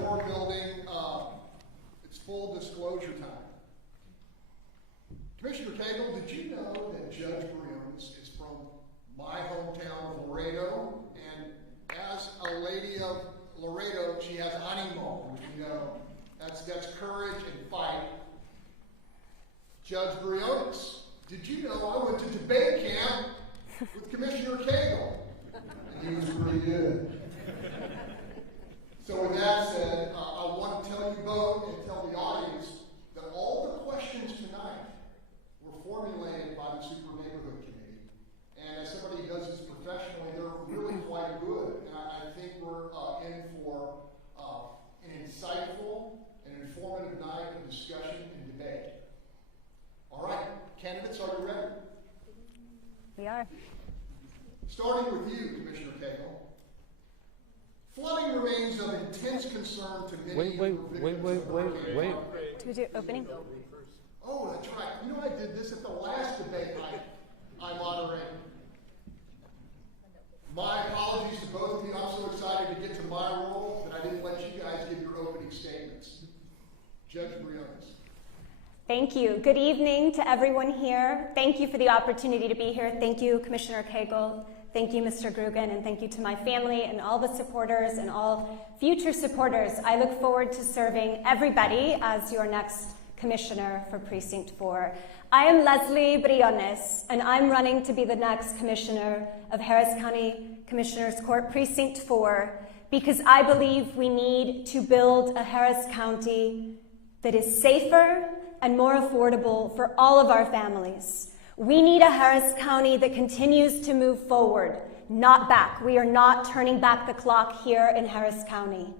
War building. It's full disclosure time. Commissioner Cagle, did you know that Judge Briones is from my hometown of Laredo? And as a lady of Laredo, she has ánimo, which you know, that's courage and fight. Judge Briones, did you know I went to debate camp with Commissioner Cagle? And he was pretty good. So with that said, I want to tell you both and tell the audience that all the questions tonight were formulated by the Super Neighborhood Committee. And as somebody who does this professionally, they're really quite good. And I think we're in for an insightful and informative night of discussion and debate. All right, candidates, are you ready? We are. Starting with you, Commissioner Cagle. Flooding remains of intense concern to many. Wait. Do we do opening? Oh, that's right. You know, I did this at the last debate I moderated. My apologies to both of you. I'm so excited to get to my role that I didn't let you guys give your opening statements. Judge Briones. Thank you. Good evening to everyone here. Thank you for the opportunity to be here. Thank you, Commissioner Cagle. Thank you, Mr. Grugan, and thank you to my family and all the supporters and all future supporters. I look forward to serving everybody as your next commissioner for Precinct 4. I am Leslie Briones, and I'm running to be the next commissioner of Harris County Commissioners Court Precinct 4 because I believe we need to build a Harris County that is safer and more affordable for all of our families. We need a Harris County that continues to move forward, not back. We are not turning back the clock here in Harris County.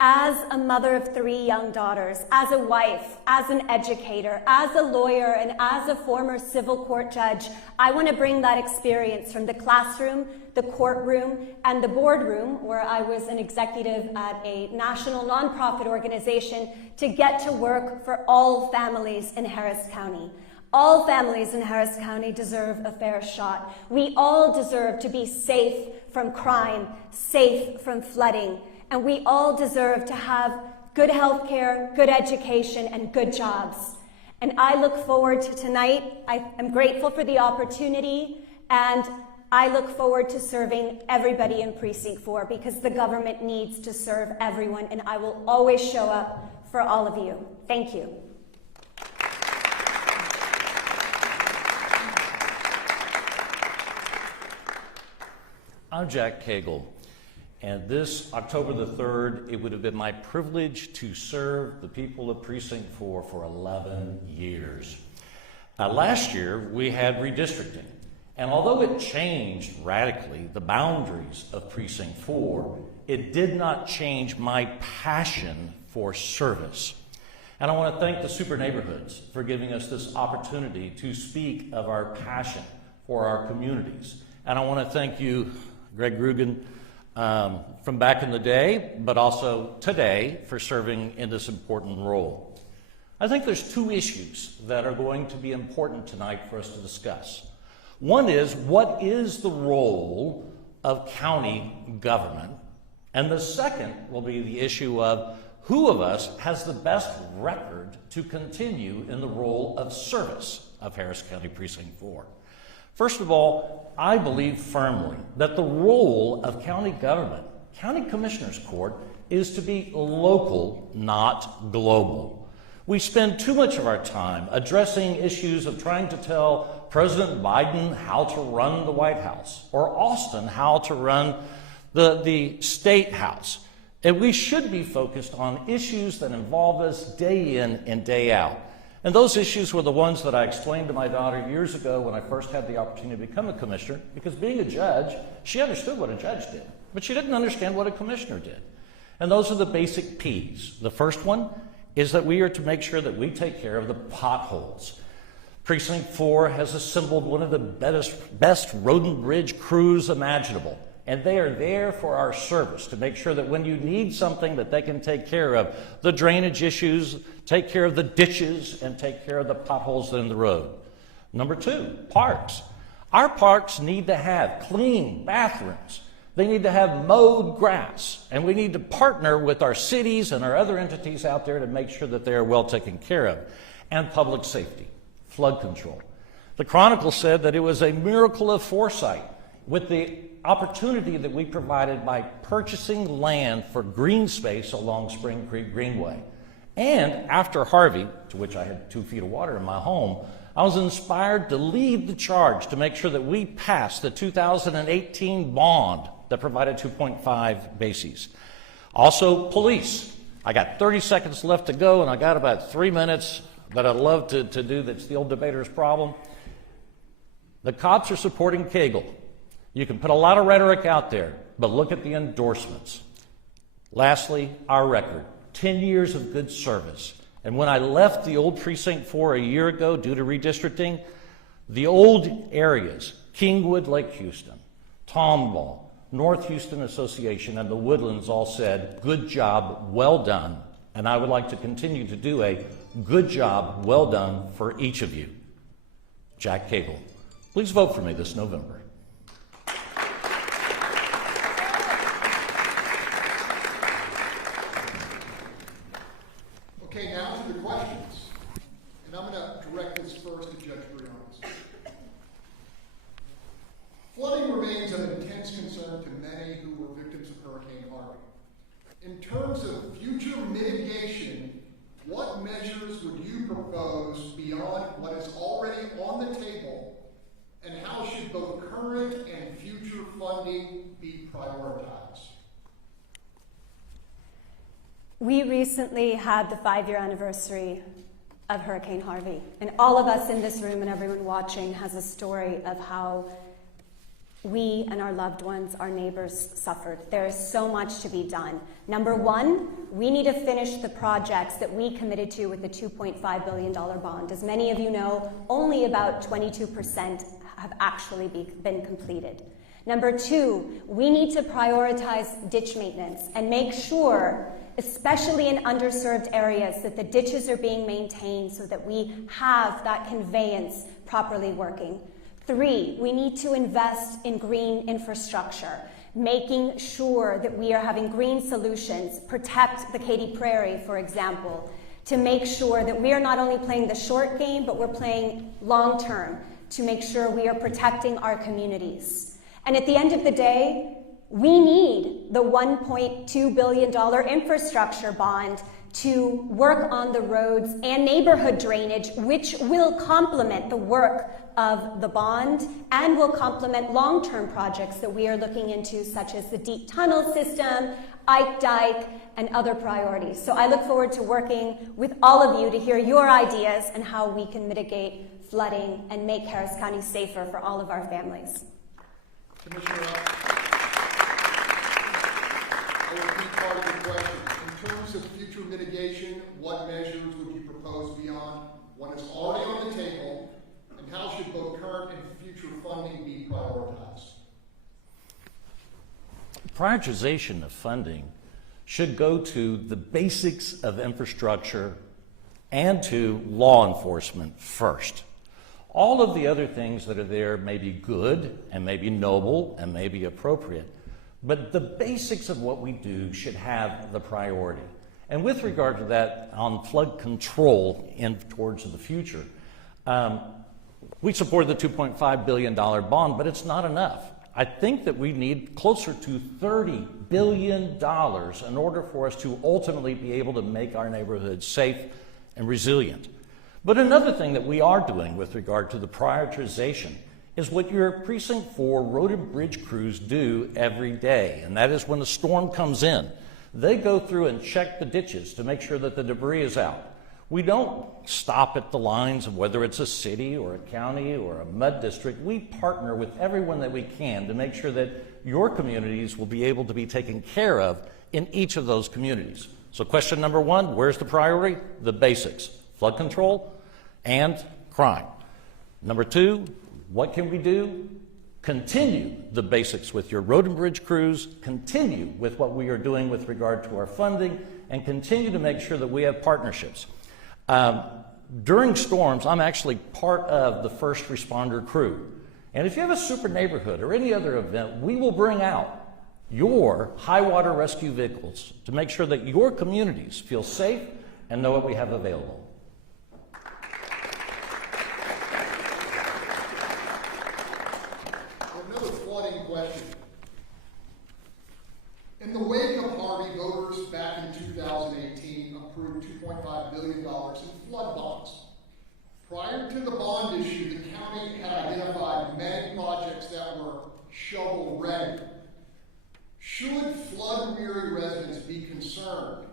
As a mother of 3 young daughters, as a wife, as an educator, as a lawyer, and as a former civil court judge, I want to bring that experience from the classroom, the courtroom, and the boardroom, where I was an executive at a national nonprofit organization, to get to work for all families in Harris County. All families in Harris County deserve a fair shot. We all deserve to be safe from crime, safe from flooding, and we all deserve to have good health care, good education, and good jobs. And I look forward to tonight. I am grateful for the opportunity, and I look forward to serving everybody in Precinct 4 because the government needs to serve everyone, and I will always show up for all of you. Thank you. I'm Jack Cagle, and this October the 3rd, it would have been my privilege to serve the people of Precinct 4 for 11 years. Last year, we had redistricting, and although it changed radically the boundaries of Precinct 4, it did not change my passion for service. And I want to thank the Super Neighborhoods for giving us this opportunity to speak of our passion for our communities. And I want to thank you, Greg Grugan, from back in the day, but also today for serving in this important role. I think there's 2 issues that are going to be important tonight for us to discuss. One is, what is the role of county government? And the second will be the issue of who of us has the best record to continue in the role of service of Harris County Precinct 4. First of all, I believe firmly that the role of county government, County Commissioners Court, is to be local, not global. We spend too much of our time addressing issues of trying to tell President Biden how to run the White House, or Austin how to run the State House. And we should be focused on issues that involve us day in and day out. And those issues were the ones that I explained to my daughter years ago when I first had the opportunity to become a commissioner, because being a judge, she understood what a judge did, but she didn't understand what a commissioner did. And those are the basic P's. The first one is that we are to make sure that we take care of the potholes. Precinct 4 has assembled one of the best road and bridge crews imaginable. And they are there for our service to make sure that when you need something that they can take care of the drainage issues, take care of the ditches, and take care of the potholes that are in the road. Number 2, parks. Our parks need to have clean bathrooms. They need to have mowed grass, and we need to partner with our cities and our other entities out there to make sure that they are well taken care of. And public safety, flood control. The Chronicle said that it was a miracle of foresight with the opportunity that we provided by purchasing land for green space along Spring Creek Greenway. And after Harvey, to which I had 2 feet of water in my home, I was inspired to lead the charge to make sure that we passed the 2018 bond that provided 2.5 bases. Also, police. I got 30 seconds left to go, and I got about 3 minutes that I'd love to do. That's the old debater's problem. The cops are supporting Cagle. You can put a lot of rhetoric out there, but look at the endorsements. Lastly, our record, 10 years of good service. And when I left the old Precinct 4 a year ago due to redistricting, the old areas, Kingwood, Lake Houston, Tomball, North Houston Association, and the Woodlands all said, good job, well done. And I would like to continue to do a good job, well done for each of you. Jack Cagle. Please vote for me this November. Okay, now to the questions. And I'm going to direct this first to Judge Briones. Flooding remains an intense concern to many who were victims of Hurricane Harvey. In terms of future mitigation, what measures would you propose beyond what is already on the table, and how should both current and future funding be prioritized? We recently had the 5-year anniversary of Hurricane Harvey, and all of us in this room and everyone watching has a story of how we and our loved ones, our neighbors, suffered. There is so much to be done. Number one, we need to finish the projects that we committed to with the $2.5 billion bond. As many of you know, only about 22% have actually been completed. Number two, we need to prioritize ditch maintenance and make sure, especially in underserved areas, that the ditches are being maintained so that we have that conveyance properly working. Three, we need to invest in green infrastructure, making sure that we are having green solutions, protect the Katy Prairie, for example, to make sure that we are not only playing the short game, but we're playing long term to make sure we are protecting our communities. And at the end of the day, we need the $1.2 billion infrastructure bond to work on the roads and neighborhood drainage, which will complement the work of the bond and will complement long-term projects that we are looking into, such as the deep tunnel system, Ike Dike, and other priorities. So I look forward to working with all of you to hear your ideas and how we can mitigate flooding and make Harris County safer for all of our families. Commissioner, I will repeat part of the question. In terms of future mitigation, what measures would you propose beyond what is already on the table, and how should both current and future funding be prioritized? Prioritization of funding should go to the basics of infrastructure and to law enforcement first. All of the other things that are there may be good and may be noble and may be appropriate, but the basics of what we do should have the priority. And with regard to that, on flood control in towards the future, we supported the $2.5 billion bond, but it's not enough. I think that we need closer to $30 billion in order for us to ultimately be able to make our neighborhoods safe and resilient. But another thing that we are doing with regard to the prioritization is what your Precinct 4 road and bridge crews do every day, and that is when a storm comes in, they go through and check the ditches to make sure that the debris is out. We don't stop at the lines of whether it's a city or a county or a mud district. We partner with everyone that we can to make sure that your communities will be able to be taken care of in each of those communities. So question number one, where's the priority? The basics, flood control and crime. Number two, what can we do? Continue the basics with your road and bridge crews, continue with what we are doing with regard to our funding, and continue to make sure that we have partnerships. During storms, I'm actually part of the first responder crew. And if you have a super neighborhood or any other event, we will bring out your high water rescue vehicles to make sure that your communities feel safe and know what we have available. Another flooding question. In the wake of Harvey, voters back in 2018 approved $2.5 billion in flood bonds. Prior to the bond issue, the county had identified many projects that were shovel-ready. Should flood-weary residents be concerned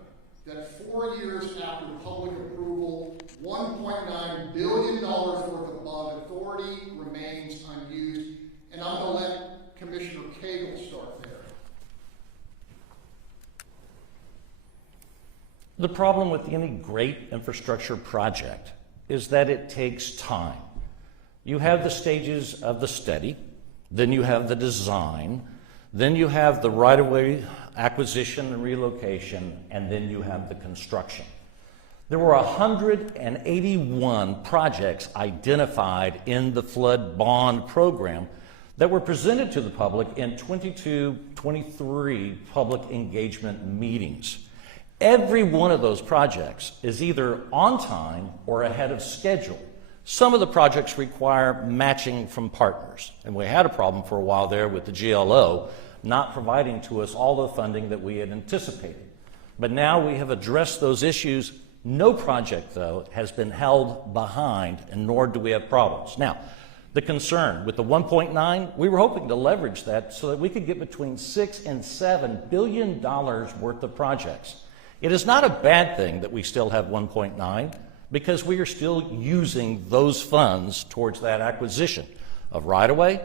that 4 years after public approval, $1.9 billion worth of bond authority remains unused? And I'm going to let Commissioner Cagle start there. The problem with any great infrastructure project is that it takes time. You have the stages of the study, then you have the design, then you have the right-of-way acquisition and relocation, and then you have the construction. There were 181 projects identified in the flood bond program that were presented to the public in 23 public engagement meetings. Every one of those projects is either on time or ahead of schedule. Some of the projects require matching from partners, and we had a problem for a while there with the GLO not providing to us all the funding that we had anticipated. But now we have addressed those issues. No project, though, has been held behind, and nor do we have problems. Now, the concern with the 1.9, we were hoping to leverage that so that we could get between $6 and $7 billion worth of projects. It is not a bad thing that we still have 1.9 because we are still using those funds towards that acquisition of right-of-way,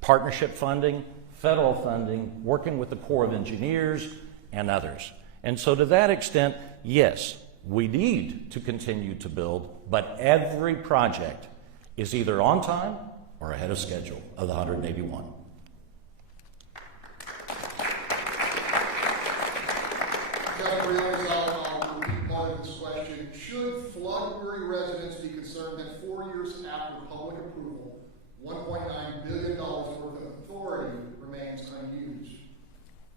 partnership funding, federal funding, working with the Corps of Engineers and others. And so to that extent, yes, we need to continue to build, but every project is either on time or ahead of schedule of the 181. I'll repeat part of this question. Should flood-weary residents be concerned that 4 years after public approval, $1.9 billion worth of authority remains unused?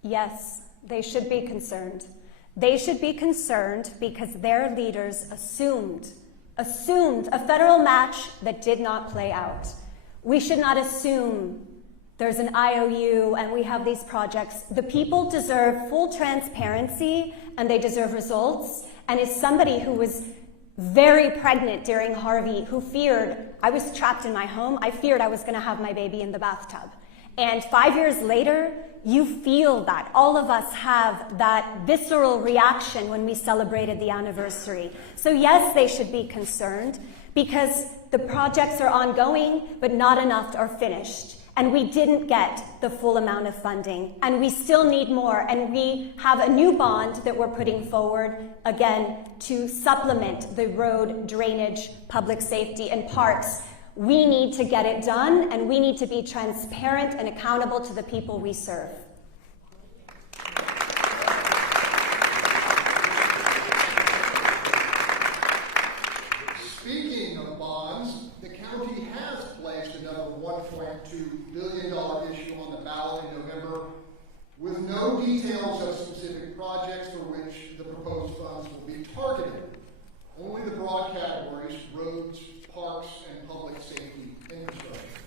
Yes, they should be concerned. They should be concerned because their leaders assumed a federal match that did not play out. We should not assume there's an IOU and we have these projects. The people deserve full transparency and they deserve results. And as somebody who was very pregnant during Harvey, who feared, I was trapped in my home, I feared I was gonna have my baby in the bathtub. And 5 years later, you feel that. All of us have that visceral reaction when we celebrated the anniversary. So yes, they should be concerned because the projects are ongoing, but not enough are finished. And we didn't get the full amount of funding, and we still need more. And we have a new bond that we're putting forward, again, to supplement the road, drainage, public safety, and parks. We need to get it done, and we need to be transparent and accountable to the people we serve. Speaking of bonds, the county has placed another $1.2 billion issue on the ballot in November with no details of specific projects for which the proposed funds will be targeted. Only the broad categories, roads, parks, and public safety infrastructure.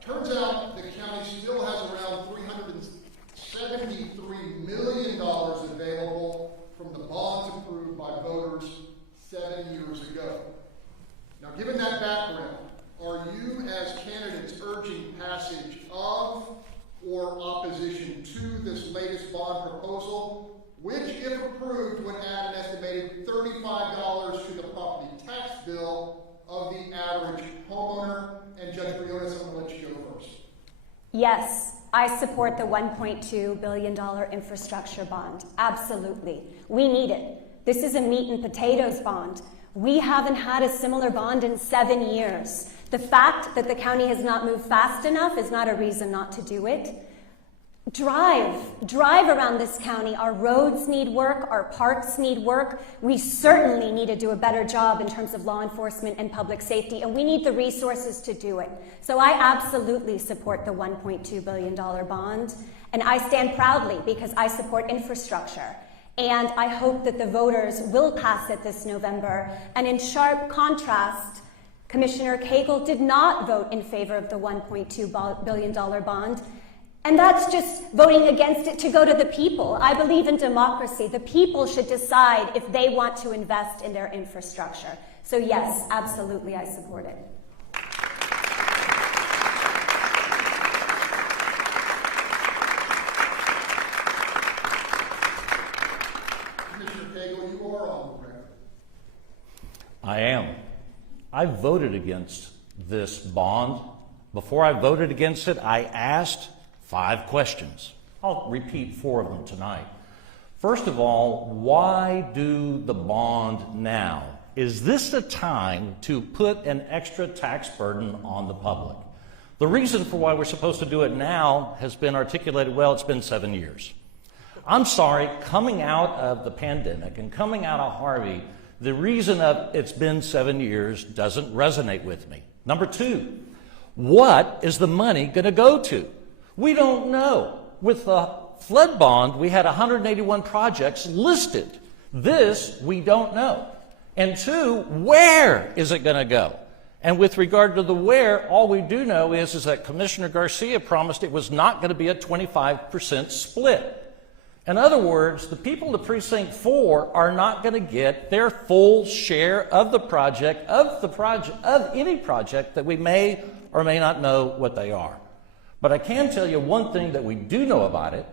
Turns out the county still has around $373 million available from the bonds approved by voters 7 years ago. Now, given that background, are you as candidates urging passage of or opposition to this latest bond proposal, which, if approved, would add an estimated $35 to the property tax bill of the average homeowner? And Judge Briones, I'm going to let you go first. Yes, I support the $1.2 billion infrastructure bond. Absolutely. We need it. This is a meat and potatoes bond. We haven't had a similar bond in 7 years. The fact that the county has not moved fast enough is not a reason not to do it. Drive around this county. Our roads need work, our parks need work. We certainly need to do a better job in terms of law enforcement and public safety, and we need the resources to do it. So I absolutely support the $1.2 billion bond. And I stand proudly because I support infrastructure. And I hope that the voters will pass it this November. And in sharp contrast, Commissioner Cagle did not vote in favor of the $1.2 billion bond. And that's just voting against it to go to the people. I believe in democracy. The people should decide if they want to invest in their infrastructure. So yes, absolutely, I support it. Commissioner Cagle, you are on the record. I am. I voted against this bond. Before I voted against it, I asked 5 questions. I'll repeat 4 of them tonight. First of all, why do the bond now? Is this the time to put an extra tax burden on the public? The reason for why we're supposed to do it now has been articulated well. It's been 7 years. I'm sorry, coming out of the pandemic and coming out of Harvey, the reason of it's been 7 years doesn't resonate with me. Number 2, what is the money going to go to? We don't know. With the flood bond, we had 181 projects listed. This, we don't know. And 2, where is it going to go? And with regard to the where, all we do know is that Commissioner Garcia promised it was not going to be a 25% split. In other words, the people of Precinct 4 are not going to get their full share of the project, of any project that we may or may not know what they are. But I can tell you one thing that we do know about it.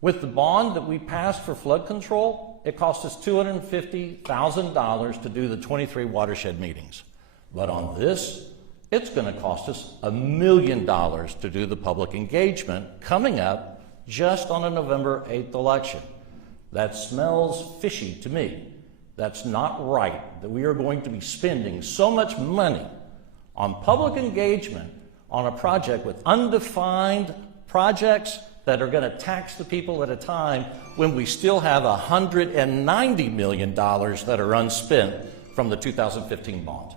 With the bond that we passed for flood control, it cost us $250,000 to do the 23 watershed meetings. But on this, it's going to cost us $1 million to do the public engagement coming up just on a November 8th election. That smells fishy to me. That's not right, that we are going to be spending so much money on public engagement on a project with undefined projects that are going to tax the people at a time when we still have $190 million that are unspent from the 2015 bond.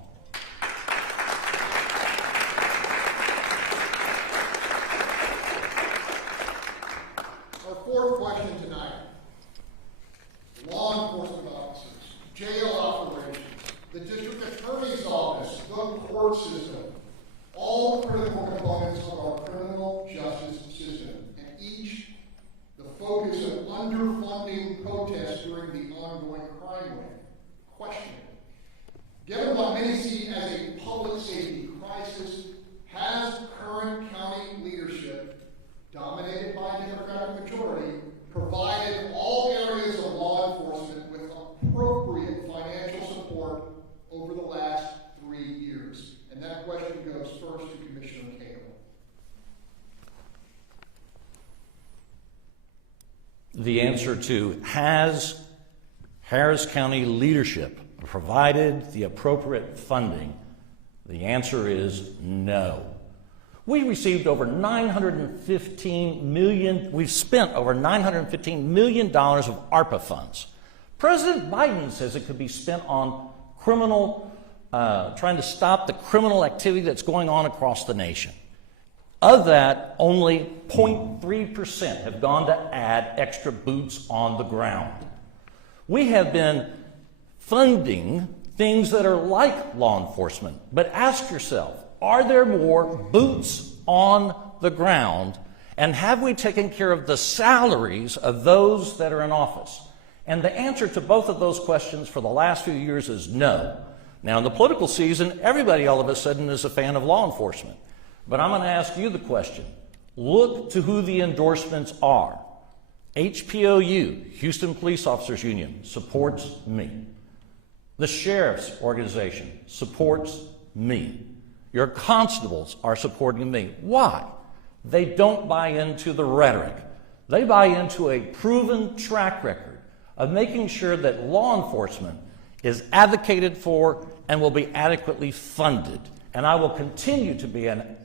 Our 4th question tonight. Law enforcement officers, jail operations, the district attorney's office, the court system, all critical components of our criminal justice system, and each the focus of underfunding protests during the ongoing crime wave. Question: given what many see as a public safety crisis, has current county leadership, dominated by a Democratic majority, provided all areas of law enforcement with appropriate financial support over the last 3 years? And that question goes first to Commissioner Cagle. The answer to has Harris County leadership provided the appropriate funding? The answer is no. We received over $915 million, we've spent over $915 million of ARPA funds. President Biden says it could be spent on trying to stop the criminal activity that's going on across the nation. Of that, only 0.3% have gone to add extra boots on the ground. We have been funding things that are like law enforcement, but ask yourself, are there more boots on the ground? And have we taken care of the salaries of those that are in office? And the answer to both of those questions for the last few years is no. Now, in the political season, everybody all of a sudden is a fan of law enforcement. But I'm going to ask you the question. Look to who the endorsements are. HPOU, Houston Police Officers Union, supports me. The Sheriff's Organization supports me. Your constables are supporting me. Why? They don't buy into the rhetoric. They buy into a proven track record of making sure that law enforcement is advocated for and will be adequately funded. And I will continue to be an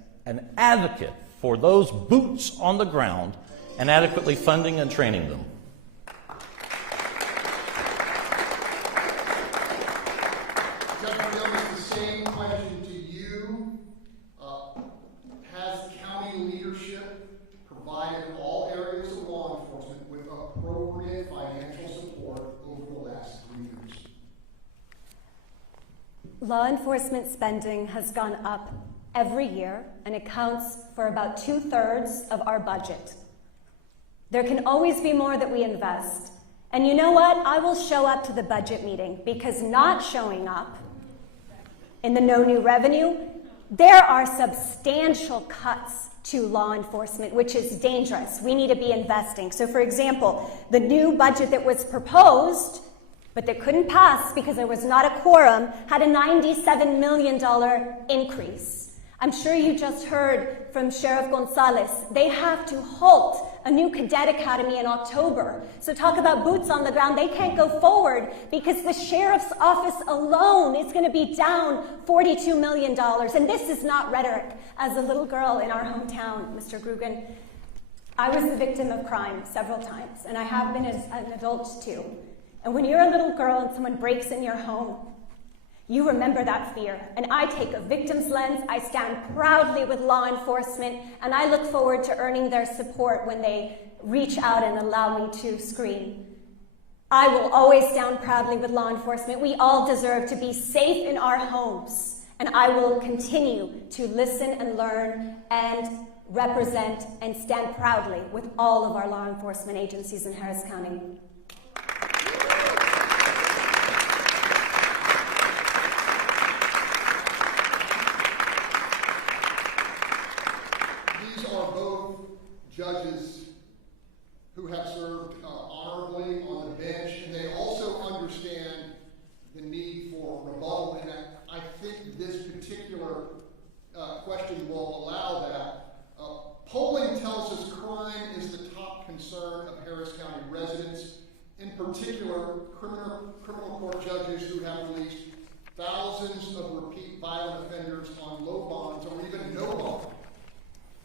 advocate for those boots on the ground and adequately funding and training them. Judge Briones, the same question to you. Has county leadership provided all appropriate financial support over the last 3 years? Law enforcement spending has gone up every year and accounts for about 2/3 of our budget. There can always be more that we invest. And you know what? I will show up to the budget meeting, because not showing up in the no new revenue, there are substantial cuts to law enforcement, which is dangerous. We need to be investing. So for example, the new budget that was proposed, but that couldn't pass because there was not a quorum, had a $97 million increase. I'm sure you just heard from Sheriff Gonzalez. They have to halt a new cadet academy in October. So talk about boots on the ground. They can't go forward because the sheriff's office alone is going to be down $42 million. And this is not rhetoric. As a little girl in our hometown, Mr. Grugan, I was the victim of crime several times, and I have been as an adult too. And when you're a little girl and someone breaks in your home, you remember that fear. And I take a victim's lens. I stand proudly with law enforcement, and I look forward to earning their support when they reach out and allow me to scream. I will always stand proudly with law enforcement. We all deserve to be safe in our homes, and I will continue to listen and learn and represent and stand proudly with all of our law enforcement agencies in Harris County. Judges who have served honorably on the bench, and they also understand the need for rebuttal, and I think this particular question will allow that. Polling tells us crime is the top concern of Harris County residents, in particular criminal court judges who have released thousands of repeat violent offenders on low bonds or even no bond.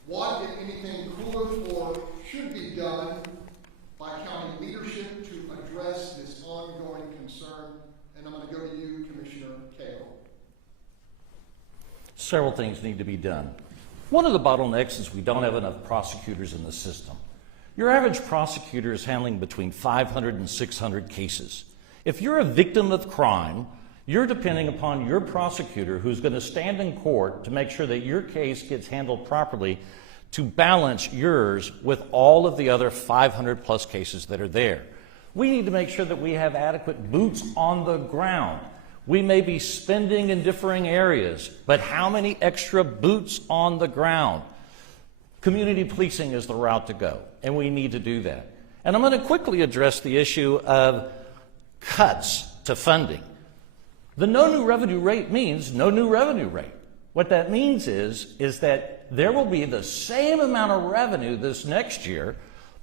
What, if anything, could or should be done by county leadership to address this ongoing concern? And I'm going to go to you, Commissioner Cagle. Several things need to be done. One of the bottlenecks is we don't have enough prosecutors in the system. Your average prosecutor is handling between 500 and 600 cases. If you're a victim of crime, you're depending upon your prosecutor, who's going to stand in court to make sure that your case gets handled properly, to balance yours with all of the other 500 plus cases that are there. We need to make sure that we have adequate boots on the ground. We may be spending in differing areas, but how many extra boots on the ground? Community policing is the route to go, and we need to do that. And I'm going to quickly address the issue of cuts to funding. The no new revenue rate means no new revenue rate. What that means is that there will be the same amount of revenue this next year,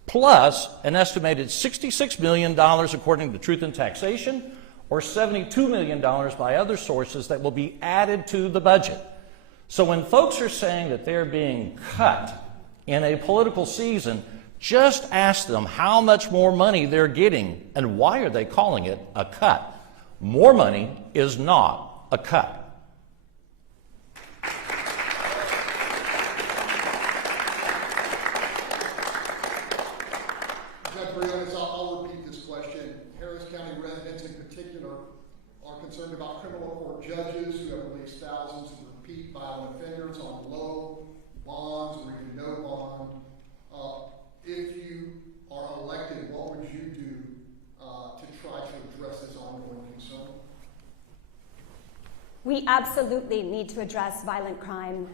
plus an estimated $66 million according to Truth in Taxation, or $72 million by other sources that will be added to the budget. So when folks are saying that they're being cut in a political season, just ask them how much more money they're getting and why are they calling it a cut. More money is not a cut. Judge Briones, I'll repeat this question. Harris County residents in particular are concerned about criminal court judges who have released thousands of repeat violent offenders on low bonds or even no bond. If you are elected, what would you do to try to address this ongoing concern? We absolutely need to address violent crime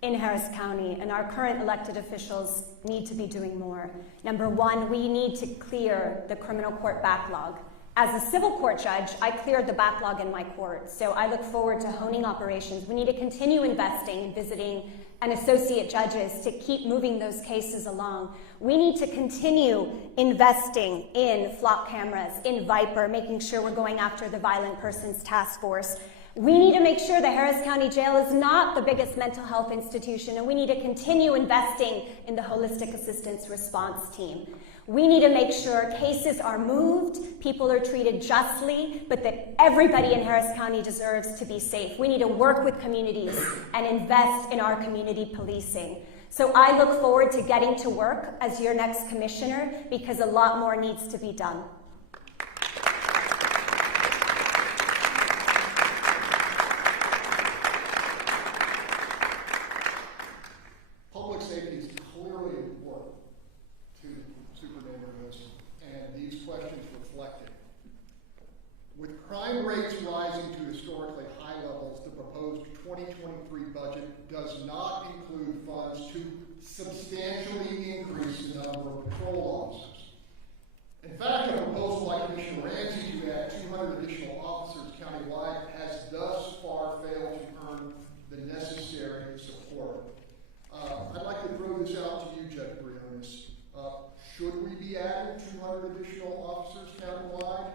in Harris County, and our current elected officials need to be doing more. Number one, we need to clear the criminal court backlog. As a civil court judge, I cleared the backlog in my court, so I look forward to honing operations. We need to continue investing in visiting and associate judges to keep moving those cases along. We need to continue investing in flock cameras, in Viper, making sure we're going after the Violent Persons Task Force. We need to make sure the Harris County Jail is not the biggest mental health institution, and we need to continue investing in the Holistic Assistance Response Team. We need to make sure cases are moved, people are treated justly, but that everybody in Harris County deserves to be safe. We need to work with communities and invest in our community policing. So I look forward to getting to work as your next commissioner because a lot more needs to be done. Public safety is clearly important to super neighborhoods, and these questions reflect it. With crime rates rising to historically high levels, the proposed 2023 budget does not include funds to substantially increase the number of patrol officers. In fact, a proposal by Commissioner Ramsey to add 200 additional officers countywide has thus far failed to earn the necessary support. I'd like to throw this out to you, Judge Briones. Should we be adding 200 additional officers countywide?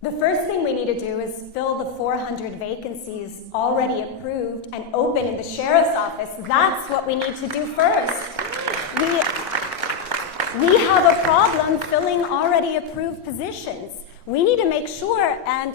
The first thing we need to do is fill the 400 vacancies already approved and open in the sheriff's office. That's what we need to do first. We have a problem filling already approved positions. We need to make sure, and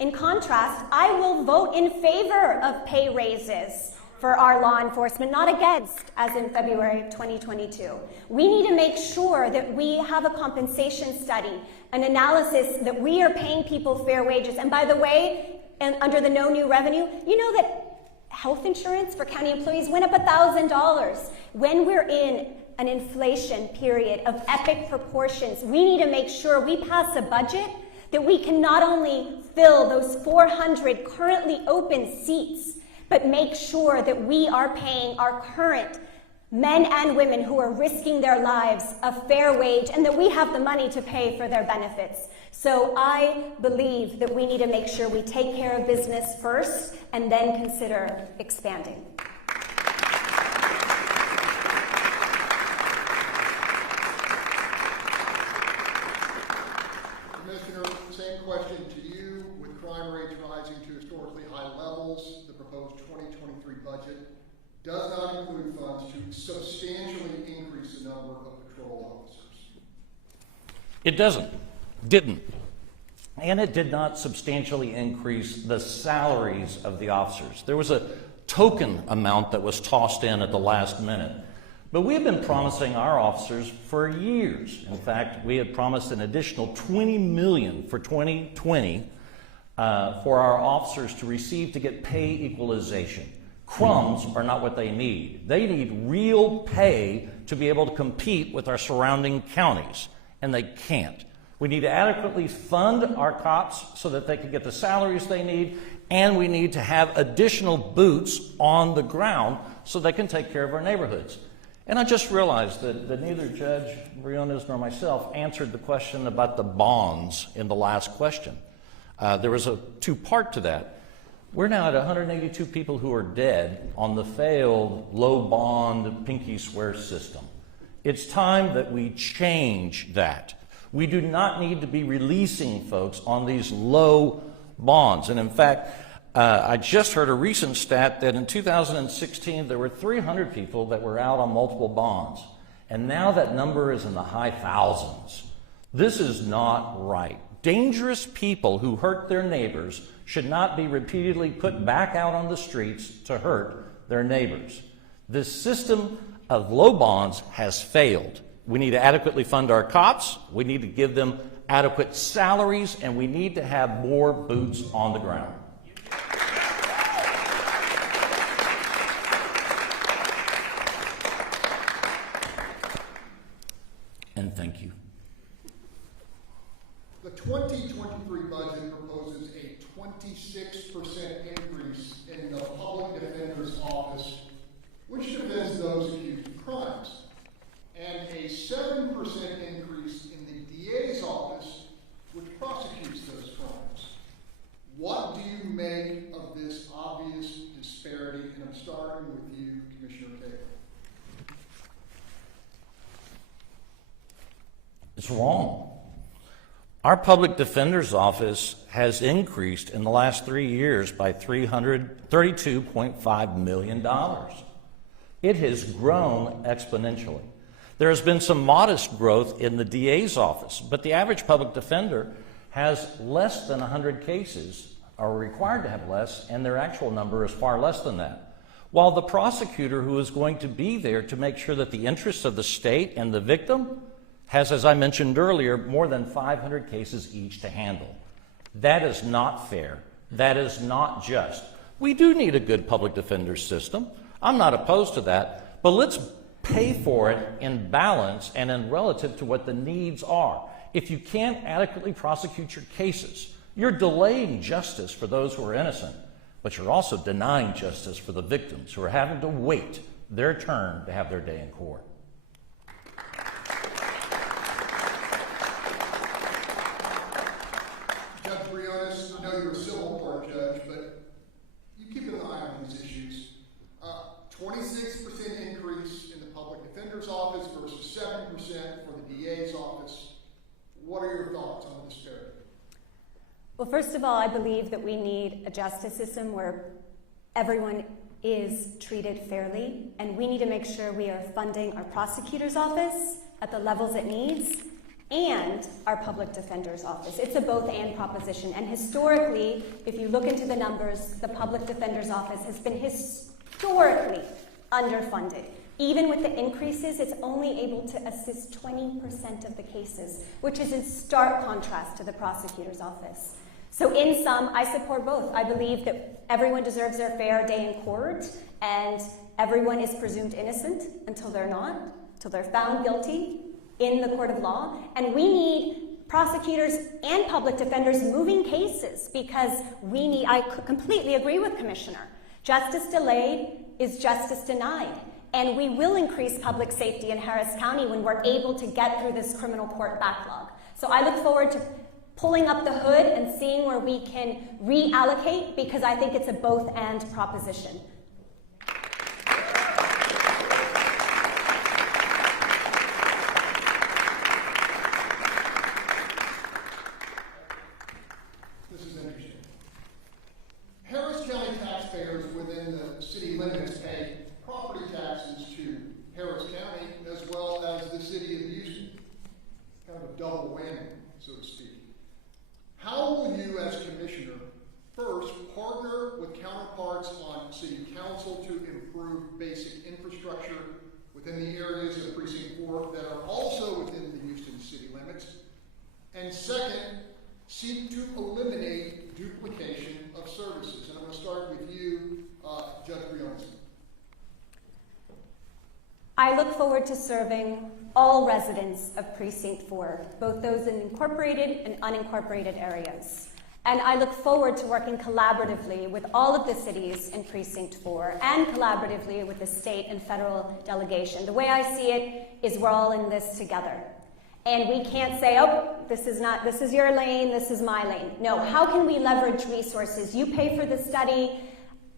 in contrast, I will vote in favor of pay raises for our law enforcement, not against, as in February of 2022. We need to make sure that we have a compensation study, an analysis that we are paying people fair wages. And by the way, and under the no new revenue, you know that health insurance for county employees went up $1,000. When we're in an inflation period of epic proportions, we need to make sure we pass a budget that we can not only fill those 400 currently open seats, but make sure that we are paying our current men and women who are risking their lives a fair wage and that we have the money to pay for their benefits. So I believe that we need to make sure we take care of business first and then consider expanding. Commissioner, same question to you. With crime rates rising to historically high levels, the proposed 2023 budget does not include funds to substantially increase the number of patrol officers. It didn't. And it did not substantially increase the salaries of the officers. There was a token amount that was tossed in at the last minute. But we have been promising our officers for years. In fact, we had promised an additional $20 million for 2020 for our officers to receive to get pay equalization. Crumbs are not what they need. They need real pay to be able to compete with our surrounding counties, and they can't. We need to adequately fund our cops so that they can get the salaries they need, and we need to have additional boots on the ground so they can take care of our neighborhoods. And I just realized that neither Judge Briones nor myself answered the question about the bonds in the last question. There was a two-part to that. We're now at 182 people who are dead on the failed low bond pinky swear system. It's time that we change that. We do not need to be releasing folks on these low bonds. And in fact, I just heard a recent stat that in 2016 there were 300 people that were out on multiple bonds. And now that number is in the high thousands. This is not right. Dangerous people who hurt their neighbors should not be repeatedly put back out on the streets to hurt their neighbors. This system of low bonds has failed. We need to adequately fund our cops, we need to give them adequate salaries, and we need to have more boots on the ground. And thank you. The 2023 budget proposes a 26% increase in the public defender's office, which defends those accused of crimes, and a 7% increase in the DA's office, which prosecutes those crimes. What do you make of this obvious disparity? And I'm starting with you, Commissioner Cagle. It's wrong. Our public defender's office has increased in the last 3 years by $32.5 million. It has grown exponentially. There has been some modest growth in the DA's office, but the average public defender has less than 100 cases, are required to have less, and their actual number is far less than that. while the prosecutor who is going to be there to make sure that the interests of the state and the victim has, as I mentioned earlier, more than 500 cases each to handle. That is not fair. That is not just. We do need a good public defender system. I'm not opposed to that, but let's pay for it in balance and in relative to what the needs are. If you can't adequately prosecute your cases, you're delaying justice for those who are innocent, but you're also denying justice for the victims who are having to wait their turn to have their day in court. Judge Briones, I know you're a civil court judge, but you keep an eye on these issues. 26% increase in the public defender's office versus 7% for the DA's office. What are your thoughts on the disparity? Well, first of all, I believe that we need a justice system where everyone is treated fairly, and we need to make sure we are funding our prosecutor's office at the levels it needs and our public defender's office. It's a both-and proposition, and historically, if you look into the numbers, the public defender's office has been historically underfunded. Even with the increases, it's only able to assist 20% of the cases, which is in stark contrast to the prosecutor's office. So in sum, I support both. I believe that everyone deserves their fair day in court, and everyone is presumed innocent until they're not, until they're found guilty in the court of law. And we need prosecutors and public defenders moving cases because I completely agree with Commissioner. Justice delayed is justice denied. And we will increase public safety in Harris County when we're able to get through this criminal court backlog. So I look forward to pulling up the hood and seeing where we can reallocate, because I think it's a both-and proposition. This is interesting. Harris County taxpayers within the city limits pay property taxes to Harris County as well as the city of Houston. Kind of a double whammy, so to speak. How will you, as commissioner, first partner with counterparts on city council to improve basic infrastructure within the areas of Precinct 4 that are also within the Houston city limits? And second, seek to eliminate duplication of services. And I'm going to start with you, Judge Briones. I look forward to serving all residents of Precinct 4, both those in incorporated and unincorporated areas. And I look forward to working collaboratively with all of the cities in Precinct 4 and collaboratively with the state and federal delegation. The way I see it is we're all in this together. And we can't say, oh, this is your lane, this is my lane. No, how can we leverage resources? You pay for the study,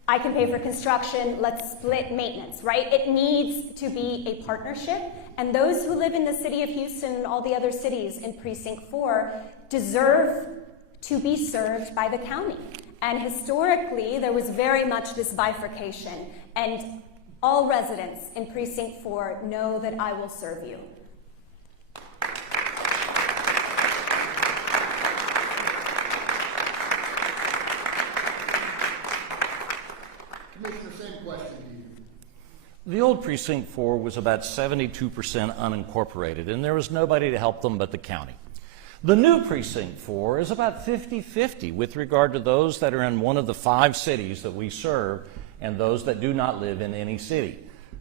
I can pay for construction, let's split maintenance, right? It needs to be a partnership, and those who live in the city of Houston and all the other cities in Precinct 4 deserve to be served by the county. And historically, there was very much this bifurcation, and all residents in Precinct 4 know that I will serve you. Commissioner, same question to you. The old Precinct 4 was about 72% unincorporated, and there was nobody to help them but the county. The new Precinct 4 is about 50-50 with regard to those that are in one of the 5 cities that we serve and those that do not live in any city.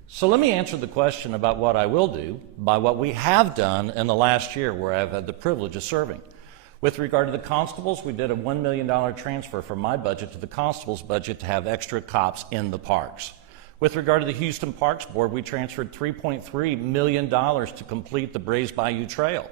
So let me answer the question about what I will do by what we have done in the last year where I've had the privilege of serving. With regard to the constables, we did a $1 million transfer from my budget to the constables' budget to have extra cops in the parks. With regard to the Houston Parks Board, we transferred $3.3 million to complete the Brays Bayou Trail.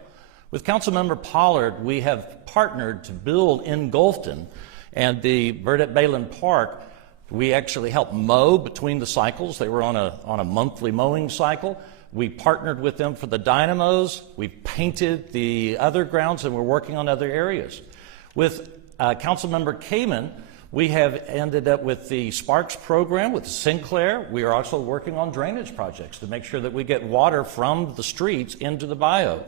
With Councilmember Pollard, we have partnered to build in Gulfton and the Burdett Balin Park. We actually helped mow between the cycles. They were on a monthly mowing cycle. We partnered with them for the dynamos. We painted the other grounds, and we're working on other areas. With Councilmember Kamen, we have ended up with the Sparks program with Sinclair. We are also working on drainage projects to make sure that we get water from the streets into the bayou.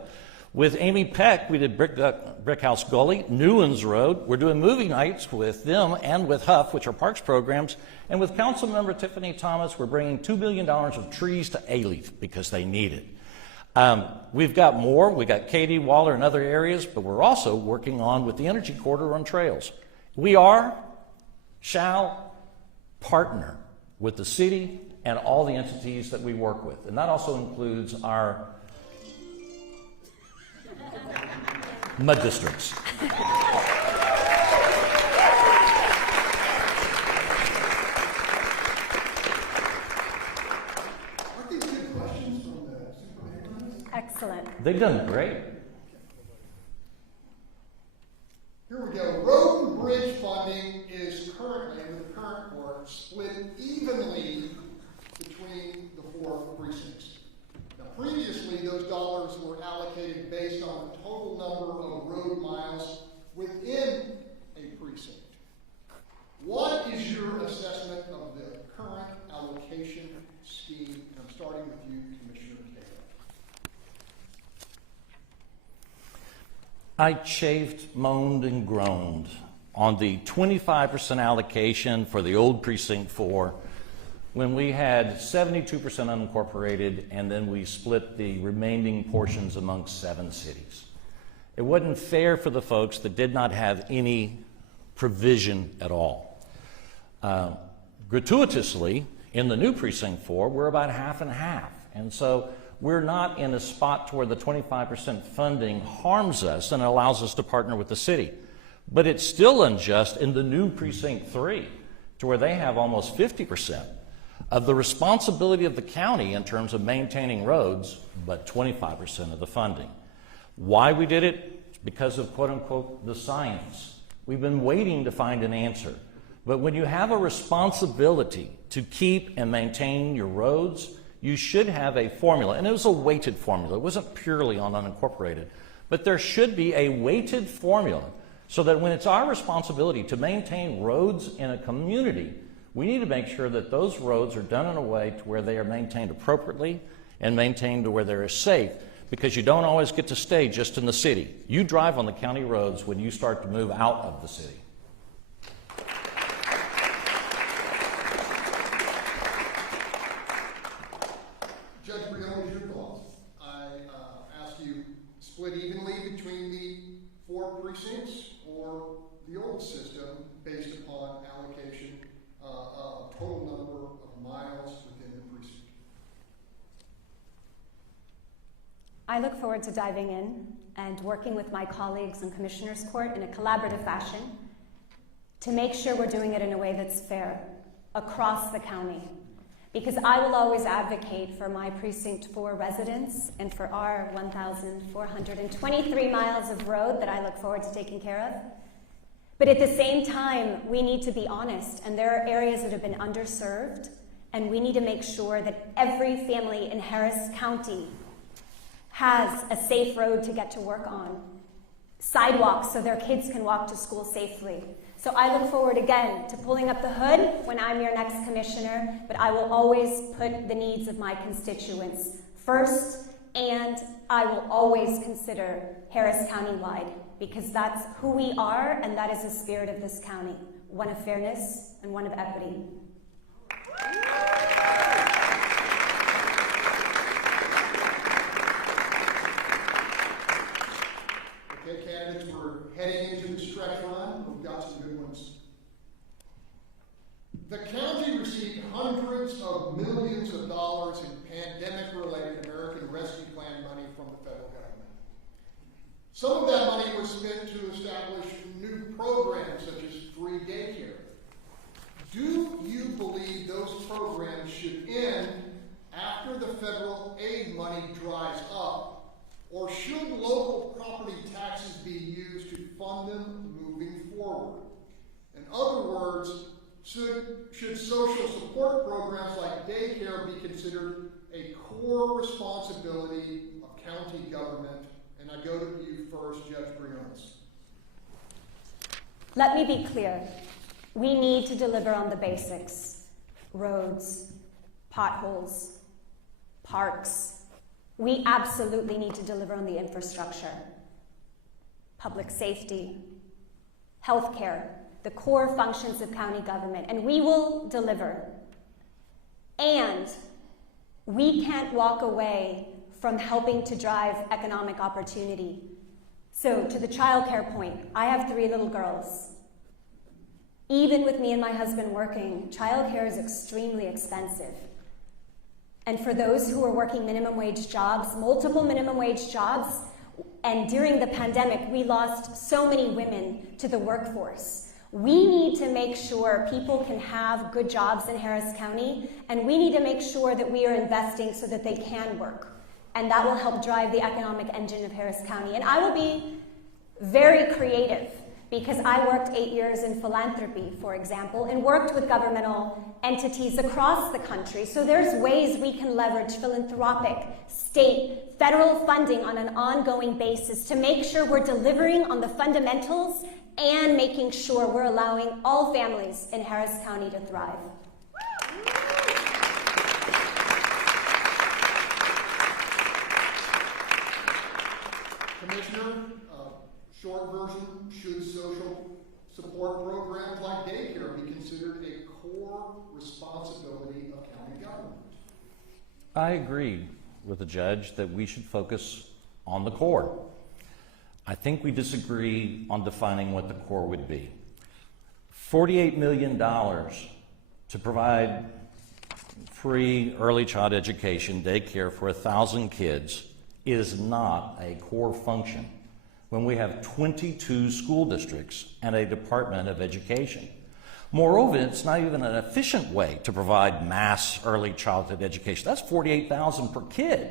With Amy Peck, we did Brick House Gully, Newlands Road. We're doing movie nights with them and with Huff, which are parks programs. And with Councilmember Tiffany Thomas, we're bringing $2 billion of trees to A-Leaf because they need it. We've got more. We've got Katy, Waller, and other areas, but we're also working on with the Energy Corridor on trails. We shall partner with the city and all the entities that we work with. And that also includes our mud districts. Aren't these good questions from the superintendent? Excellent. They've done great. Here we go. Road and bridge funding is currently, with the current work, split evenly between the 4 precincts. Now, previously, those dollars were allocated based on the total number of road miles within a precinct. What is your assessment of the current allocation scheme? And I'm starting with you, Commissioner Cagle. I chafed, moaned, and groaned on the 25% allocation for the old Precinct 4 when we had 72% unincorporated and then we split the remaining portions amongst 7 cities. It wasn't fair for the folks that did not have any provision at all. Gratuitously, in the new Precinct 4, we're about half and half. And so we're not in a spot to where the 25% funding harms us and allows us to partner with the city. But it's still unjust in the new Precinct 3 to where they have almost 50% of the responsibility of the county in terms of maintaining roads, but 25% of the funding. Why we did it? It's because of quote unquote the science. We've been waiting to find an answer. But when you have a responsibility to keep and maintain your roads, you should have a formula. And it was a weighted formula. It wasn't purely on unincorporated. But there should be a weighted formula so that when it's our responsibility to maintain roads in a community, we need to make sure that those roads are done in a way to where they are maintained appropriately and maintained to where they're safe, because you don't always get to stay just in the city. You drive on the county roads when you start to move out of the city. Judge Briones, your thoughts? I ask you, split evenly between the 4 precincts or the old system based upon allocation of total number of miles within the precinct? I look forward to diving in and working with my colleagues in Commissioners Court in a collaborative fashion to make sure we're doing it in a way that's fair across the county. Because I will always advocate for my Precinct 4 residents and for our 1,423 miles of road that I look forward to taking care of. But at the same time, we need to be honest, and there are areas that have been underserved, and we need to make sure that every family in Harris County has a safe road to get to work on, sidewalks so their kids can walk to school safely. So I look forward again to pulling up the hood when I'm your next commissioner, but I will always put the needs of my constituents first, and I will always consider Harris County-wide, because that's who we are, and that is the spirit of this county, one of fairness and one of equity. Okay, candidates, we're heading into the stretch run. We've got some good ones. The county received hundreds of millions of dollars in pandemic-related American Rescue Plan money from the federal government. Some of that money was spent to establish new programs such as free daycare. Do you believe those programs should end after the federal aid money dries up? Or should local property taxes be used to fund them moving forward? In other words, should social support programs like daycare be considered a core responsibility of county government? And I go to you first, Judge Briones. Let me be clear. We need to deliver on the basics: roads, potholes, parks, we absolutely need to deliver on the infrastructure, public safety, healthcare, the core functions of county government, and we will deliver. And we can't walk away from helping to drive economic opportunity. So to the childcare point, I have 3 little girls. Even with me and my husband working, childcare is extremely expensive. And for those who are working minimum wage jobs, multiple minimum wage jobs, and during the pandemic, we lost so many women to the workforce. We need to make sure people can have good jobs in Harris County, and we need to make sure that we are investing so that they can work. And that will help drive the economic engine of Harris County. And I will be very creative, because I worked 8 years in philanthropy, for example, and worked with governmental entities across the country. So there's ways we can leverage philanthropic, state, federal funding on an ongoing basis to make sure we're delivering on the fundamentals and making sure we're allowing all families in Harris County to thrive. Commissioner, short version, should social support programs like daycare be considered a core responsibility of county government? I agree with the judge that we should focus on the core. I think we disagree on defining what the core would be. $48 million to provide free early child education, daycare for 1,000 kids is not a core function when we have 22 school districts and a Department of Education. Moreover, it's not even an efficient way to provide mass early childhood education. That's $48,000 per kid.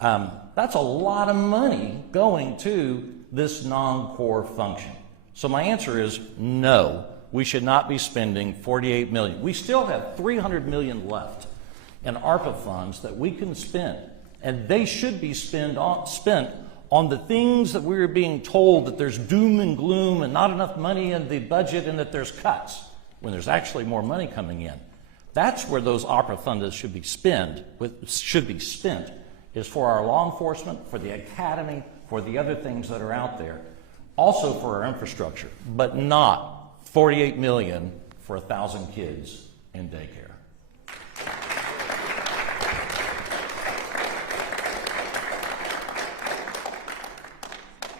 That's a lot of money going to this non-core function. So my answer is no, we should not be spending $48 million. We still have $300 million left in ARPA funds that we can spend, and they should be spent on the things that we're being told that there's doom and gloom and not enough money in the budget and that there's cuts, when there's actually more money coming in. That's where those ARPA funds should be spent, is for our law enforcement, for the academy, for the other things that are out there, also for our infrastructure, but not $48 million for 1,000 kids in daycare.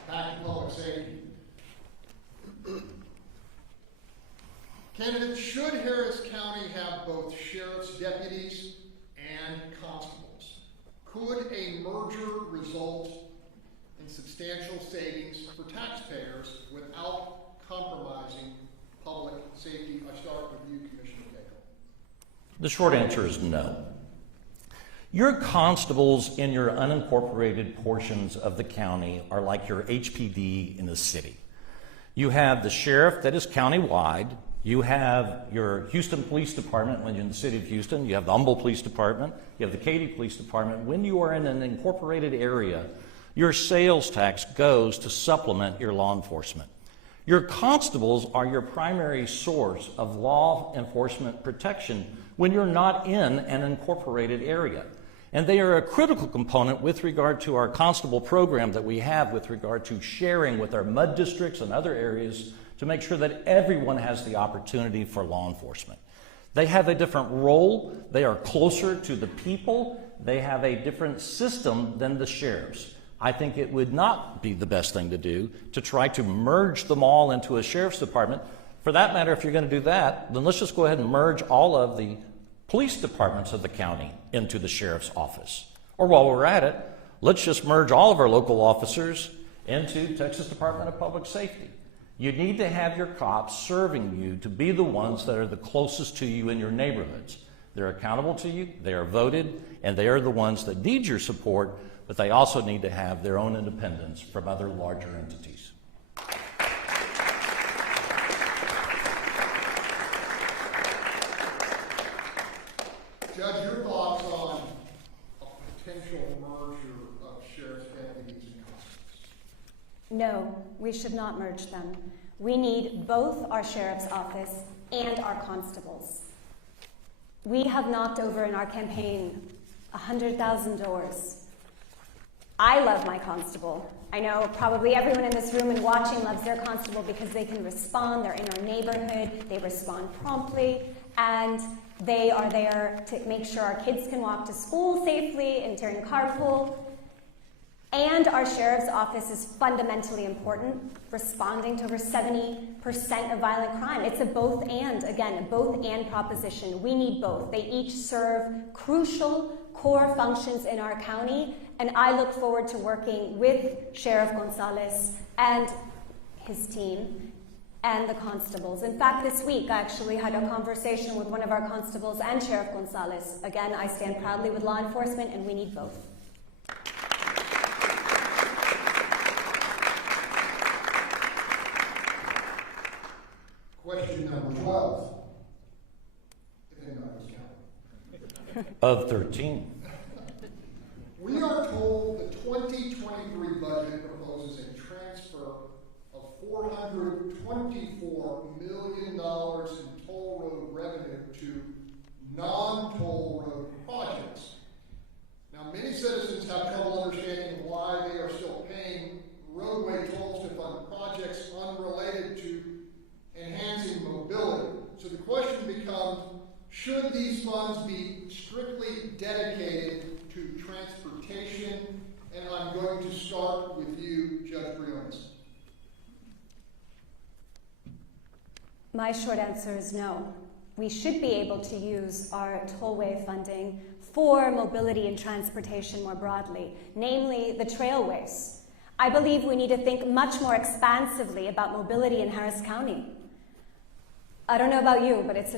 Back to public safety. Candidates, should Harris County have both sheriff's deputies and constables? Could a merger result in substantial savings for taxpayers without compromising public safety? I start with you, Commissioner Cagle. The short answer is no. Your constables in your unincorporated portions of the county are like your HPD in the city. You have the sheriff that is countywide. You have your Houston Police Department when you're in the city of Houston. You have the Humboldt Police Department. You have the Katy Police Department. When you are in an incorporated area, your sales tax goes to supplement your law enforcement. Your constables are your primary source of law enforcement protection when you're not in an incorporated area. And they are a critical component with regard to our constable program that we have with regard to sharing with our MUD districts and other areas to make sure that everyone has the opportunity for law enforcement. They have a different role. They are closer to the people. They have a different system than the sheriffs. I think it would not be the best thing to do to try to merge them all into a sheriff's department. For that matter, if you're going to do that, then let's just go ahead and merge all of the police departments of the county into the sheriff's office. Or while we're at it, let's just merge all of our local officers into Texas Department of Public Safety. You need to have your cops serving you to be the ones that are the closest to you in your neighborhoods. They're accountable to you, they are voted, and they are the ones that need your support, but they also need to have their own independence from other larger entities. Judge, your thoughts on a potential merger of sheriff's deputies and constables? No, we should not merge them. We need both our sheriff's office and our constables. We have knocked over in our campaign 100,000 doors. I love my constable. I know probably everyone in this room and watching loves their constable because they can respond, they're in our neighborhood, they respond promptly, and they are there to make sure our kids can walk to school safely and during carpool. And our sheriff's office is fundamentally important, responding to over 70% of violent crime. It's a both and, again, a both and proposition. We need both. They each serve crucial core functions in our county, and I look forward to working with Sheriff Gonzalez and his team and the constables. In fact, this week I actually had a conversation with one of our constables and Sheriff Gonzalez. Again, I stand proudly with law enforcement, and we need both. Question number 12. If anybody was counting. Of 13. We are told the 2023 budget proposes a transfer of $424 million in toll road revenue to non-toll road projects. Now, many citizens have trouble understanding why they are still paying roadway tolls to fund projects unrelated to enhancing mobility. So the question becomes, should these funds be strictly dedicated to transportation? And I'm going to start with you, Judge Briones. My short answer is no. We should be able to use our tollway funding for mobility and transportation more broadly, namely the trailways. I believe we need to think much more expansively about mobility in Harris County. I don't know about you, but it's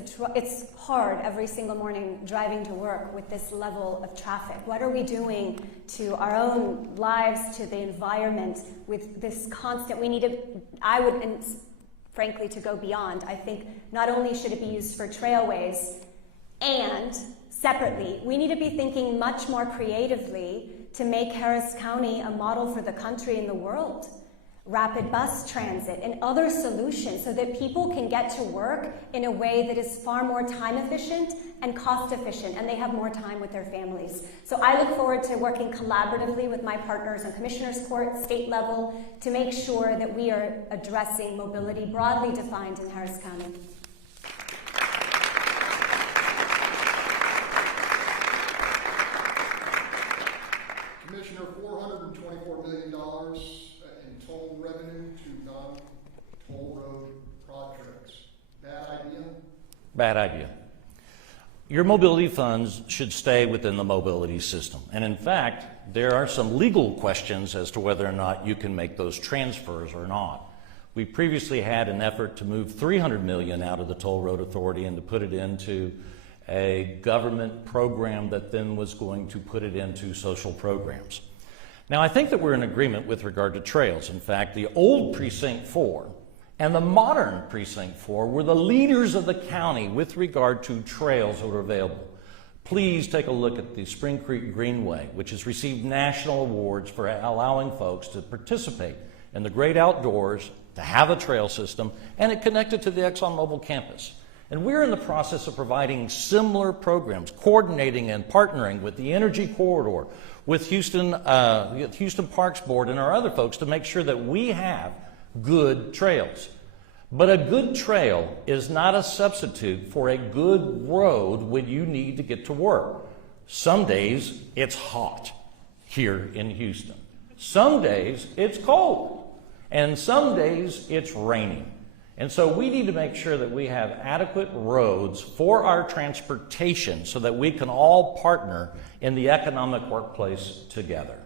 hard every single morning driving to work with this level of traffic. What are we doing to our own lives, to the environment with this constant, and frankly, to go beyond. I think not only should it be used for trailways, and separately, we need to be thinking much more creatively to make Harris County a model for the country and the world. Rapid bus transit and other solutions so that people can get to work in a way that is far more time efficient and cost efficient, and they have more time with their families. So I look forward to working collaboratively with my partners on Commissioner's Court, state level, to make sure that we are addressing mobility broadly defined in Harris County. Commissioner, $424 million in toll revenue to non-toll road projects. Bad idea? Bad idea. Your mobility funds should stay within the mobility system. And in fact, there are some legal questions as to whether or not you can make those transfers or not. We previously had an effort to move $300 million out of the Toll Road Authority and to put it into a government program that then was going to put it into social programs. Now, I think that we're in agreement with regard to trails. In fact, the old Precinct 4 and the modern Precinct 4 were the leaders of the county with regard to trails that were available. Please take a look at the Spring Creek Greenway, which has received national awards for allowing folks to participate in the great outdoors, to have a trail system, and it connected to the ExxonMobil campus. And we're in the process of providing similar programs, coordinating and partnering with the Energy Corridor, with Houston Parks Board and our other folks to make sure that we have good trails. But a good trail is not a substitute for a good road when you need to get to work. Some days it's hot here in Houston. Some days it's cold. And some days it's raining. And so we need to make sure that we have adequate roads for our transportation so that we can all partner in the economic workplace together.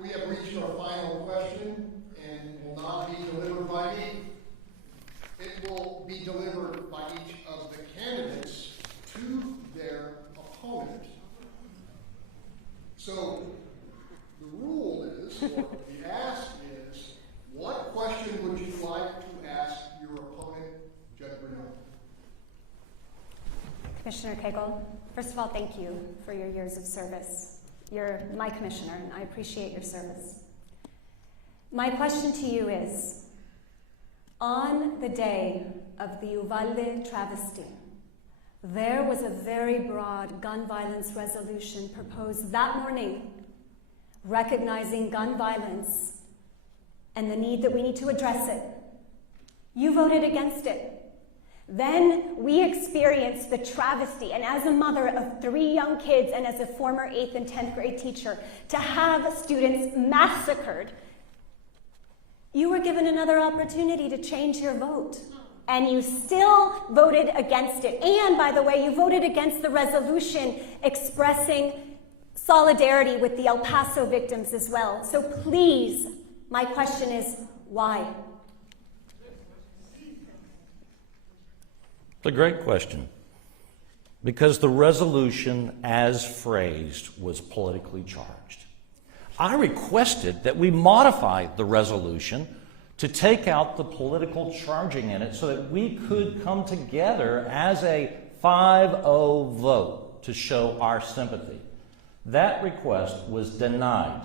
We have reached our final question, and it will not be delivered by me. It will be delivered by each of the candidates to their opponent. So the rule is, or the ask is, what question would you like to ask your opponent, Judge Briones? Commissioner Cagle, first of all, thank you for your years of service. You're my commissioner, and I appreciate your service. My question to you is, on the day of the Uvalde travesty, there was a very broad gun violence resolution proposed that morning, recognizing gun violence and the need that we need to address it. You voted against it. Then we experienced the travesty, and as a mother of 3 young kids and as a former 8th and 10th grade teacher, to have students massacred. You were given another opportunity to change your vote, and you still voted against it. And by the way, you voted against the resolution expressing solidarity with the El Paso victims as well. So please, my question is, why? It's a great question, because the resolution as phrased was politically charged. I requested that we modify the resolution to take out the political charging in it so that we could come together as a 5-0 vote to show our sympathy. That request was denied.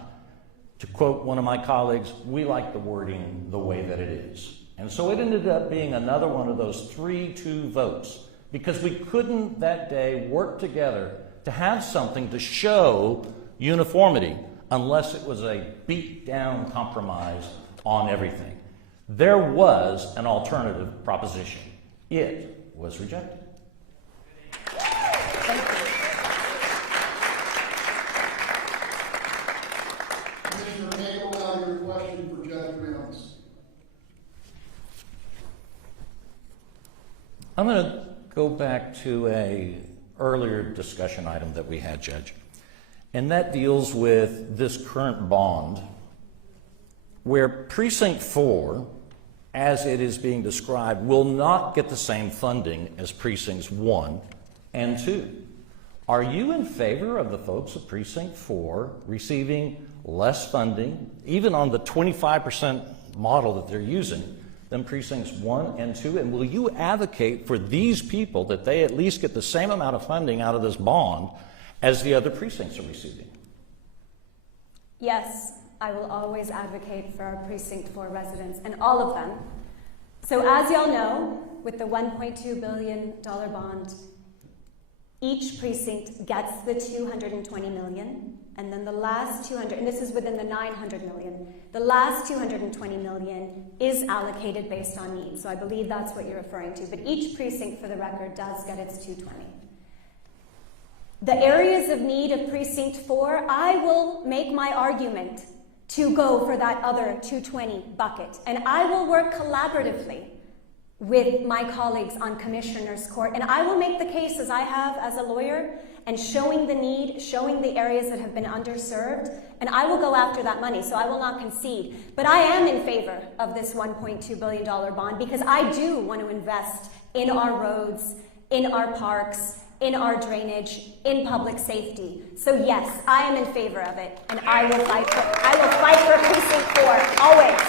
To quote one of my colleagues, we like the wording the way that it is. And so it ended up being another one of those 3-2 votes, because we couldn't that day work together to have something to show uniformity unless it was a beat-down compromise on everything. There was an alternative proposition. It was rejected. Commissioner Cagle, now your question for Judge Briones. I'm going to go back to an earlier discussion item that we had, Judge, and that deals with this current bond where Precinct 4, as it is being described, will not get the same funding as Precincts 1 and 2. Are you in favor of the folks of Precinct 4 receiving less funding, even on the 25% model that they're using, than Precincts 1 and 2? And will you advocate for these people that they at least get the same amount of funding out of this bond as the other precincts are receiving? Yes, I will always advocate for our Precinct 4 residents, and all of them. So as y'all know, with the $1.2 billion bond, each precinct gets the $220 million, and then the last 200, and this is within the $900 million, the last $220 million is allocated based on need. So I believe that's what you're referring to. But each precinct, for the record, does get its $220. The areas of need of Precinct 4, I will make my argument to go for that other $220 bucket. And I will work collaboratively with my colleagues on Commissioner's Court. And I will make the case, as I have as a lawyer, and showing the need, showing the areas that have been underserved, and I will go after that money, so I will not concede. But I am in favor of this $1.2 billion bond because I do want to invest in our roads, in our parks, in our drainage, in public safety. So yes, I am in favor of it, and I will fight for Precinct 4, always.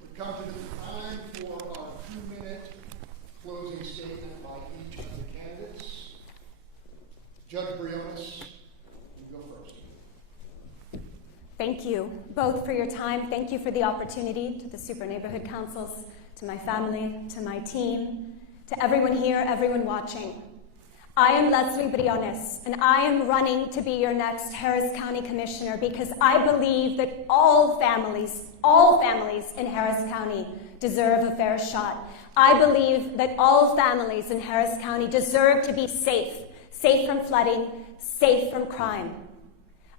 We've come to the time for a 2-minute closing statement by each of the candidates. Judge Briones, you go first. Thank you both for your time. Thank you for the opportunity, to the Super Neighborhood Councils, to my family, to my team, to everyone here, everyone watching. I am Leslie Briones, and I am running to be your next Harris County Commissioner because I believe that all families in Harris County deserve a fair shot. I believe that all families in Harris County deserve to be safe from flooding, safe from crime.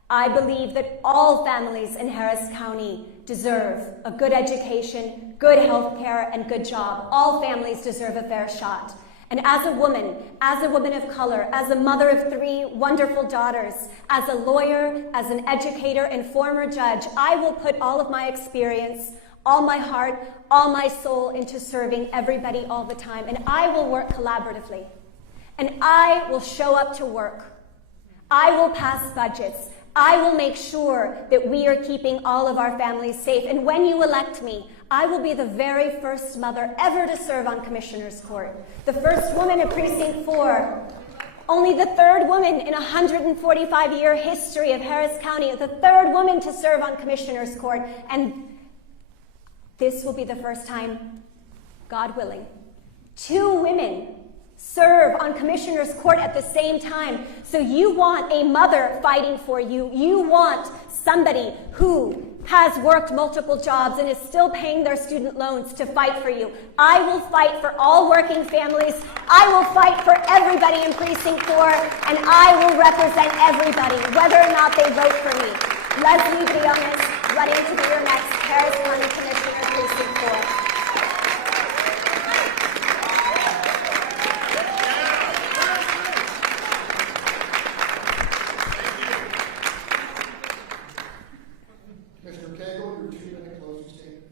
I believe that all families in Harris County deserve a good education, good health care, and good job. All families deserve a fair shot. And as a woman of color, as a mother of 3 wonderful daughters, as a lawyer, as an educator, and former judge, I will put all of my experience, all my heart, all my soul into serving everybody all the time. And I will work collaboratively. And I will show up to work. I will pass budgets. I will make sure that we are keeping all of our families safe. And when you elect me, I will be the very first mother ever to serve on Commissioner's Court. The first woman of Precinct 4. Only the third woman in a 145-year history of Harris County, the third woman to serve on Commissioner's Court. And this will be the first time, God willing, 2 women serve on Commissioner's Court at the same time. So you want a mother fighting for you. You want somebody who has worked multiple jobs and is still paying their student loans to fight for you. I will fight for all working families. I will fight for everybody in Precinct 4, and I will represent everybody, whether or not they vote for me. Leslie Briones, running to be your next Harris County Commissioner, Precinct 4. Commissioner Cagle, your 2-minute closing statement.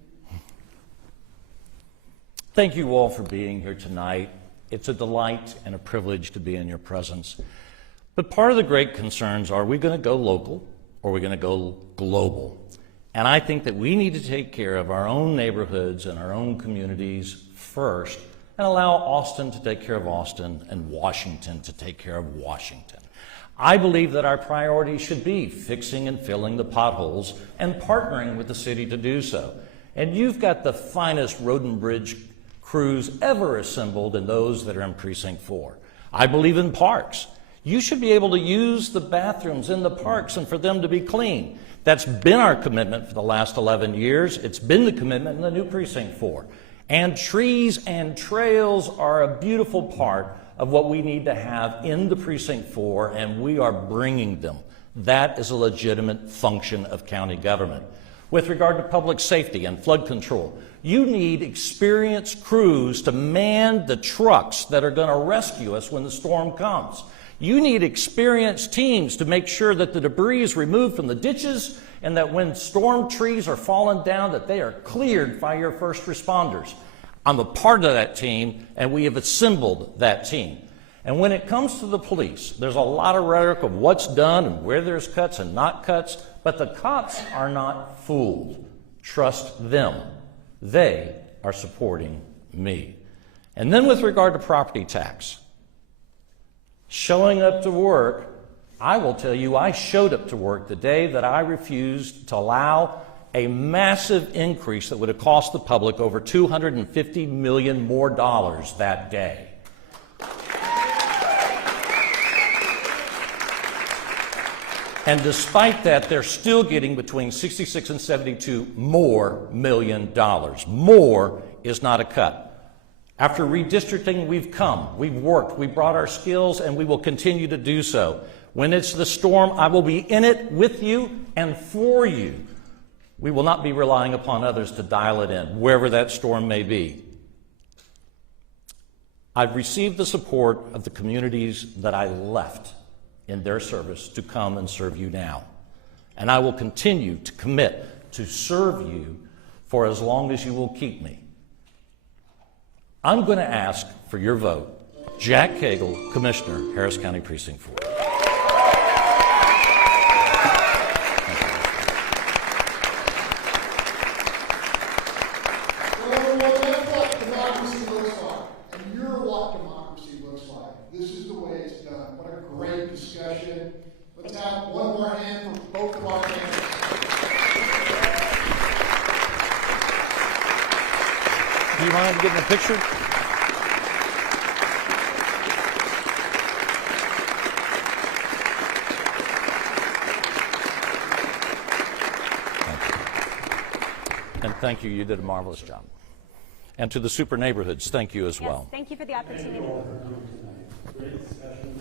Thank you all for being here tonight. It's a delight and a privilege to be in your presence. But part of the great concerns are we going to go local or are we going to go global? And I think that we need to take care of our own neighborhoods and our own communities first and allow Austin to take care of Austin and Washington to take care of Washington. I believe that our priority should be fixing and filling the potholes and partnering with the city to do so. And you've got the finest road and bridge crews ever assembled in those that are in Precinct 4. I believe in parks. You should be able to use the bathrooms in the parks and for them to be clean. That's been our commitment for the last 11 years. It's been the commitment in the new Precinct 4. And trees and trails are a beautiful part of what we need to have in the Precinct 4, and we are bringing them. That is a legitimate function of county government. With regard to public safety and flood control, you need experienced crews to man the trucks that are going to rescue us when the storm comes. You need experienced teams to make sure that the debris is removed from the ditches and that when storm trees are falling down, that they are cleared by your first responders. I'm a part of that team, and we have assembled that team. And when it comes to the police, there's a lot of rhetoric of what's done and where there's cuts and not cuts, but the cops are not fooled. Trust them. They are supporting me. And then with regard to property tax, showing up to work, I will tell you I showed up to work the day that I refused to allow a massive increase that would have cost the public over $250 million more that day. And despite that, they're still getting between 66 and 72 more million dollars. More is not a cut. After redistricting, we've worked, we brought our skills, and we will continue to do so. When it's the storm, I will be in it with you and for you. We will not be relying upon others to dial it in, wherever that storm may be. I've received the support of the communities that I left in their service to come and serve you now. And I will continue to commit to serve you for as long as you will keep me. I'm going to ask for your vote. Jack Cagle, Commissioner, Harris County Precinct 4. Well, that's what democracy looks like. And you're what democracy looks like. This is the way it's done. What a great discussion. Let's have one more hand for both of our candidates. Do you mind getting a picture? And thank you. You did a marvelous job. And to the super neighborhoods, thank you as well. Yes, thank you for the opportunity. Great discussion.